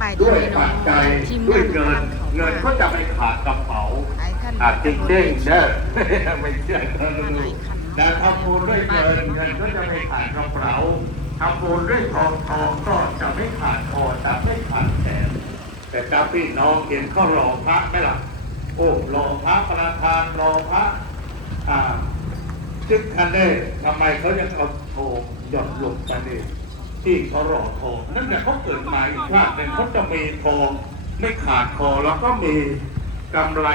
บายดีด้วยปัจจัยด้วยเงินเงินก็จะไม่ขาดกระเป๋าหลายท่านอาจจริงเด้งเด้อไม่ใช่มาหลายคันแต่ทำบุญด้วยเงินเงินก็จะไม่ขาดกระเป๋าทำบุญด้วยทองทองก็จะไม่ขาดคอจะไม่ขาดแขนแต่ถ้าพี่น้องเห็นเขารอพระไหมล่ะโอ้รอพระประธานรอพระอ่าจึงคันเด้ทำไมเขายังเอาโทองหย่อนลงไปนี่ ที่เขารอทองนั่นแหละเขาเกิดมาอีกชาติหนึ่งเขาจะมีทองไม่ขาดคอแล้วก็มีกำไร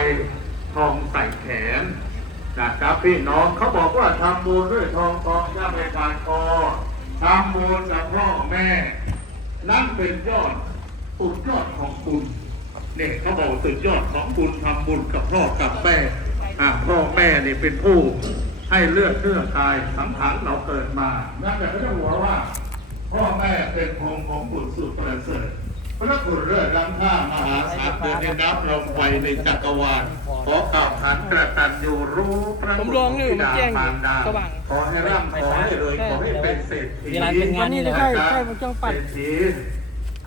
ทองใส่แขนนะครับพี่น้องเขาบอกว่าทำบุญด้วยทองทองย่าไม่ขาดคอทำบุญกับพ่อแม่ นั่นเป็นยอดสุดยอดของบุญเนี่ยเขาบอกสุดยอดของบุญทำบุญกับพ่อกับแม่อ่าพ่อแม่นี่เป็นผู้ให้เลือดเชื่อกายสังขารเราเกิดมานั่นแหละเขาจะหัวว่า พ่อแม่เป็นพงของบุตรสุดประเสริฐพระคุณเลิศล้ำค่ามหาศาลเดินในน้ำลงไปในจักรวาลขอกล่าวขันกระตันอยู่รู้พระผมลองอยู่บิดามันแจ้งอยู่มารดาสว่างขอให้ร่ำขอให้รวยขอให้เป็นเศรษฐีเวลาเป็นงานนี่เลยะใช่ครับใช่มันเครื่องปั่นเศรษฐี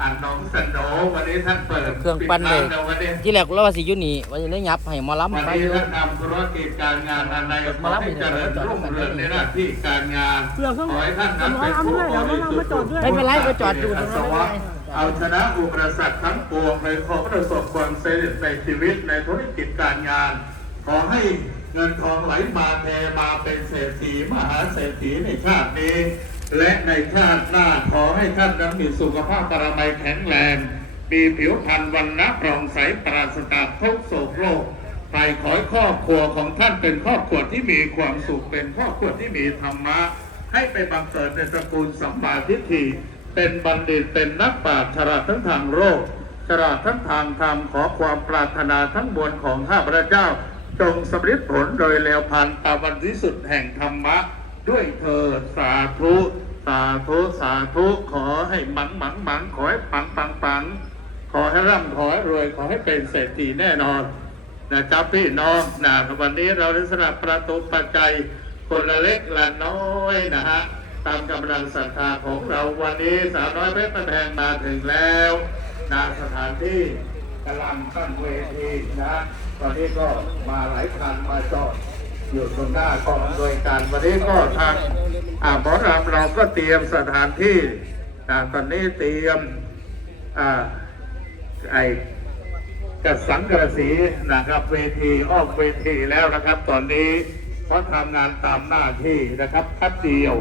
อ่านน้องสันโดวันนี้ท่านเปิดเครื่องปั้นเลยปิดร้าวันนี้ที่แรกเราว่าสิอยู่นี่ว่าจะได้ยับให้หมอวันลำไปนี้อยู่ท่านทำธุรกิจการงานอะไรขมาอรับให้อีกเจริญรุ่งเรืองในหน้าที่การงานเรื่องเครื่องขอให้ท่านนั้นเป็นผู้บริสุทธิ์ ไม่เป็นไรก็จอดอยู่ตรงนั้นไม่เป็นไร เอาชนะอุปสรรคทั้งปวงเลยขอประสบความสำเร็จในชีวิตในธุรกิจการงาน ขอให้เงินทองไหลมาเทมาเป็นเศรษฐีมหาเศรษฐีในชาตินี้ และในชาติหน้าขอให้ท่านนั้นมีสุขภาพปรมัยแข็งแรง มีผิวพรรณวันนะผ่องใสปราศจากทุกโศกโรคใครขอให้ครอบครัวของท่านเป็นครอบครัวที่มีความสุขเป็นครอบครัวที่มีธรรมะ ให้ไปบังเกิดในตระกูลสัมมาทิฏฐิเป็นบัณฑิตเป็นนักปราชญ์ฉลาดทั้งทางโลกฉลาดทั้งทางธรรมขอความปรารถนาทั้งมวลของข้าพระเจ้า จงสำเร็จผลโดยแล้วพันตามวันที่สุดแห่งธรรมะ ด้วยเธอสาธุสาธุสาธุขอให้หมังหมังหมังขอให้ปังปังปังขอให้ร่ำขอให้รวยขอให้เป็นเศรษฐีแน่นอนนะครับพี่น้องนะวันนี้เราได้สลับประตูปัจจัยคนละเล็กละน้อยนะฮะตามกำลังศรัทธาของเราวันนี้สาวน้อยเพชรแพงมาถึงแล้วนะสถานที่กำลังตั้งเวทีนะตอนนี้ก็มาหลายคันมาจอด อยู่ตรงหน้ากองโดยการวันนี้ก็ทางอ่าหมอรามเราก็เตรียมสถานที่นะตอนนี้เตรียมอ่าไอกับสังกระสีนะครับเวทีอ้อมเวทีแล้วนะครับ ตอนนี้เขาทำงานตามหน้าที่นะครับคัดเดียว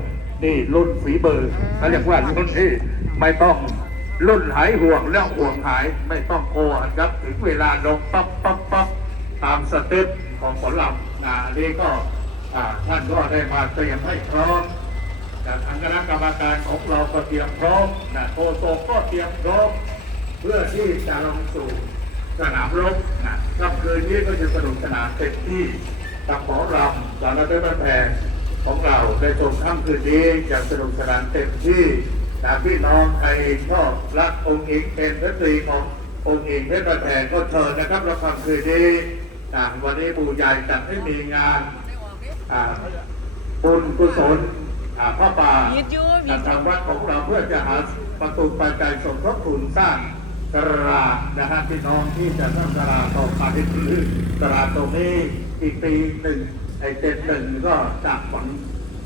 นี่รุ่นฝีมือเขาเรียกว่ารุ่นที่ไม่ต้องรุ่นหายห่วงแล้วห่วงหายไม่ต้องกลัวครับ ถึงเวลาลงปั๊บปั๊บปั๊บ ตามสเต็ปของผลลัพธ์นะนนี้ก็ท่านก็ได้มาเตรียมให้พร้อมจากทางคณะกรรมการของเราก็เตรียมพร้อมนะโฆษกก็เตรียมพร้อมเพื่อที่จะลงสู่สนามรบนะค่ำคืนนี้ก็จะสนุกสนานเต็มที่กับหมอรำสารเต้นแพงของเราได้ชมค่ำคืนนี้อย่างสนุกสนานเต็มที่นะพี่น้องใครชอบรักองค์หญิงเป็นพระตรีขององค์หญิงเพชรแพงก็เชิญนะครับเราค่ำคืนนี้ นะวันนี้ปู่ใหญ่จัดให้มีงานอ่าบุญกุศลอ่าพระป่ายืดยืดจากทางวัดของเราเพื่อจะหาประตูปัจจัยสมทบทุนสร้างตลาดนะฮะพี่น้องที่จะสร้างตลาดต่อมาที่คือตลาดตรงนี้อีกปีหนึ่งไอ้เจ็ดหนึ่งก็จากผล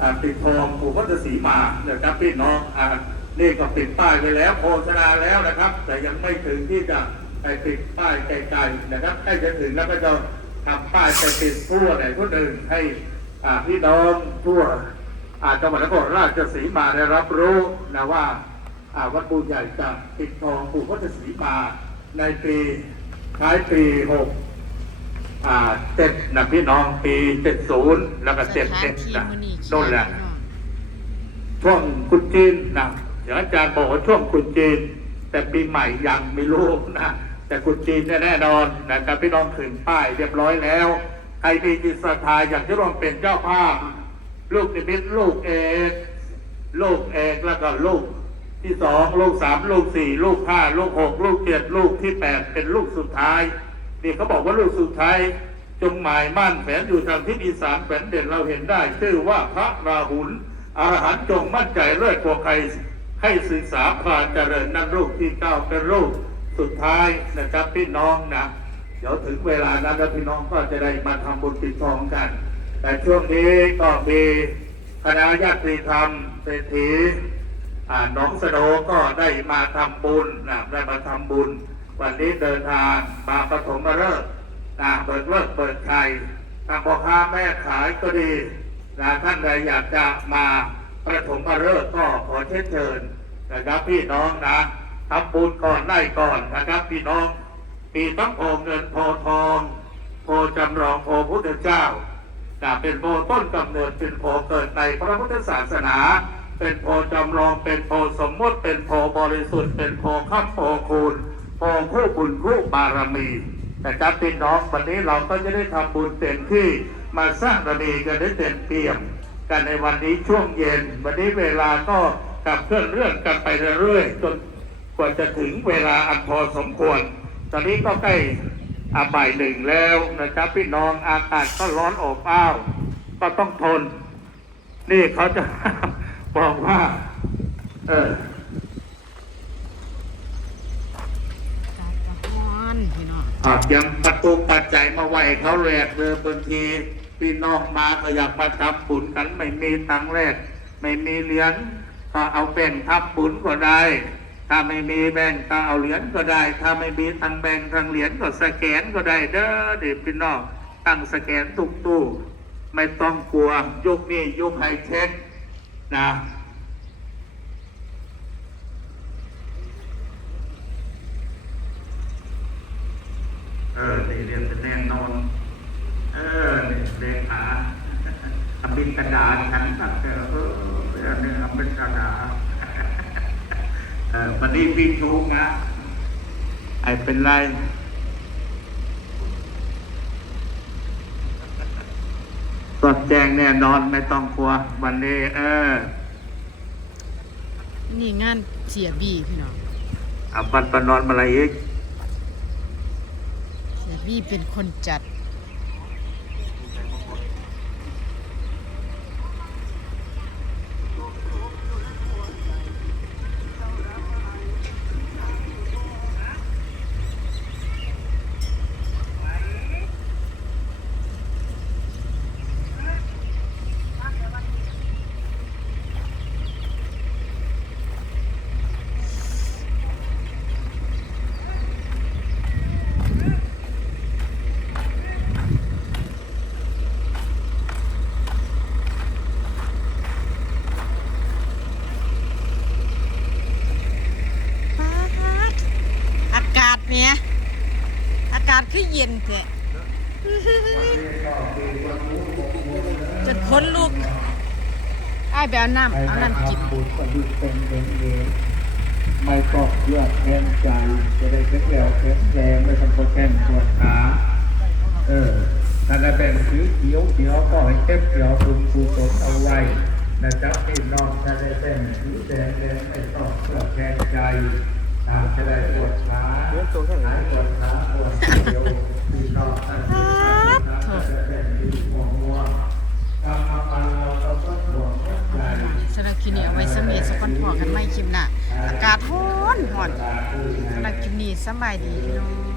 อ่าปิดทองปู่ก็จะสีมานะครับพี่น้องอ่านี่ก็ปิดป้ายไปแล้วโฆษณาแล้วนะครับ แต่ยังไม่ถึงที่จะไปปิดป้ายไกลๆนะครับใกล้จะถึงแล้วก็จะ ทำป้ายไปติดทั่วไหนทั่วหนึ่งให้พี่น้องทั่วอาจังหวัดนครราชสีมาได้รับรู้นะว่าวัดปูใหญ่จะปิดทองปู่วัดศรีมาในปีท้ายปีหกเจ็ดนะพี่น้องปีเจ็ดศูนย์แล้วก็เจ็ดเจ็ดนะโน่นแหละช่วงคุณจีนนะเดี๋ยวอาจารย์บอกว่าช่วงคุณจีน แต่ปีใหม่ยังไม่รู้นะ แต่คุณจีนเนี่ยแน่นอนนะครับพี่น้องถึงป้ายเรียบร้อยแล้วใครมีจิตศรัทธาอยากจะร่วมเป็นเจ้าภาพ ลูกนิมิตลูกเอกลูกเอกแล้วก็ลูกที่สองลูกสามลูกสี่ลูกห้าลูกหกลูกเจ็ดลูกที่แปดเป็นลูกสุดท้ายนี่เขาบอกว่าลูกสุดท้ายจงหมายมั่นแฝงอยู่ทางทิศอีสานแฝงเด่นเราเห็นได้ ชื่อว่าพระราหุลอรหันต์จงมั่นใจเลิศกว่าใครให้ศึกษาผ่านเจริญนั่นลูกที่เก้าเป็นลูก สุดท้ายนะครับพี่น้องนะเดี๋ยวถึงเวลานั้นแล้วพี่น้องก็จะได้มาทำบุญปิดทองกัน แต่ช่วงนี้ก็มีคณะญาติธรรมเศรษฐีอ่าน้องสโดก็ได้มาทำบุญนะได้มาทำบุญ วันนี้เดินทางมาปฐมฤกษ์นะเปิดเลิกเปิดไข่ทางพ่อค้าแม่ขายก็ดีนะท่านใดอยากจะมาประถมฤกษ์ก็ขอเชิญเชิญนะครับพี่น้องนะ ทำบุญก่อนได้ก่อนนะครับพี่น้อง มีทั้งโพเงินโพทองโพจำลองโพพุทธเจ้านะเป็นโพต้นกำเนิดเป็นโพเกิดในพระพุทธศาสนา เป็นโพจำลองเป็นโพสมมติเป็นโพบริสุทธิ์เป็นโพข้ามโพคูณโพคู่บุญคู่บารมีนะครับพี่น้องวันนี้เราก็จะได้ทำบุญเต็มที่มาสร้างบารมีกันได้เต็มเปี่ยม กันในวันนี้ช่วงเย็น วันนี้เวลาก็กลับเคลื่อนเรื่องกันไปเรื่อยๆจน ว่าจะถึงเวลาอันพอสมควร ตอนนี้ก็ใกล้อาบ่ายหนึ่งแล้วนะครับพี่น้องอากาศก็ร้อนอบอ้าว ก็ต้องทน นี่เขาจะบอกว่า เออกาดกระฮอนพี่น้องอาจยังประตูปัจจัยมาไหวเขาแรกเลยบางทีพี่น้องมาก็อยากมาทำบุญกันไม่มีตังค์แรก ไม่มีเหรียญก็เอาแบ่งทับบุญก็ได้ ถ้าไม่มีแบงก็เอาเหรียญก็ได้ ถ้าไม่มีทางแบ่งทางเหรียญก็สแกนก็ได้เด้อเด็กพี่น้องตั้งสแกนทุกตู้ไม่ต้องกลัวยุคนี้ยุคไฮเทคนะเออนี่เรียนเป็นแน่นอน เออนี่เลขาอภิกระดาษฉันตัดเออเออเออเนี่ยอภิกระดาษ เออวันนี้พี่ชูงนะไอ้เป็นไรสดแจงแน่นอนไม่ต้องกลัว วันนี้ เออ นี่งานเสียบีพี่น้องเอาปันปนอนมาอะไรอีก เสียบีเป็นคนจัด ป๊าดอากาศเนี่ย อากาศคือเย็นแท้จนพ้นลูกไอ้ายไปเอาน้ำเอาน้ำกินบุญก็ดูเป็นเองเองไม่ต้องเลือกแทนใจ จะได้แข็งแรงแข็งแรงไม่ต้องปวดแข้งปวดขาเออถ้าได้เป็นสีเขียวเขียวก็ให้เก็บเขียวคุณกุศลเอาไว้นะจ๊ะพี่น้องถ้าได้เป็นสีแดงแดงไม่ต้องเลือกแทนใจตามจะได้ปวดขาหายปวดขาปวดเขียวพี่น้องท่านที่จะเป็น สีม่วงกรรมพันธ์เราก็ต้องห่วงใจสำหรับคลิปนี้เอาไว้สมีสักวันพอกันไม่คลิปหน้าอากาศร้อนร้อนสำหรับคลิปนี้สบายดีพี่น้อง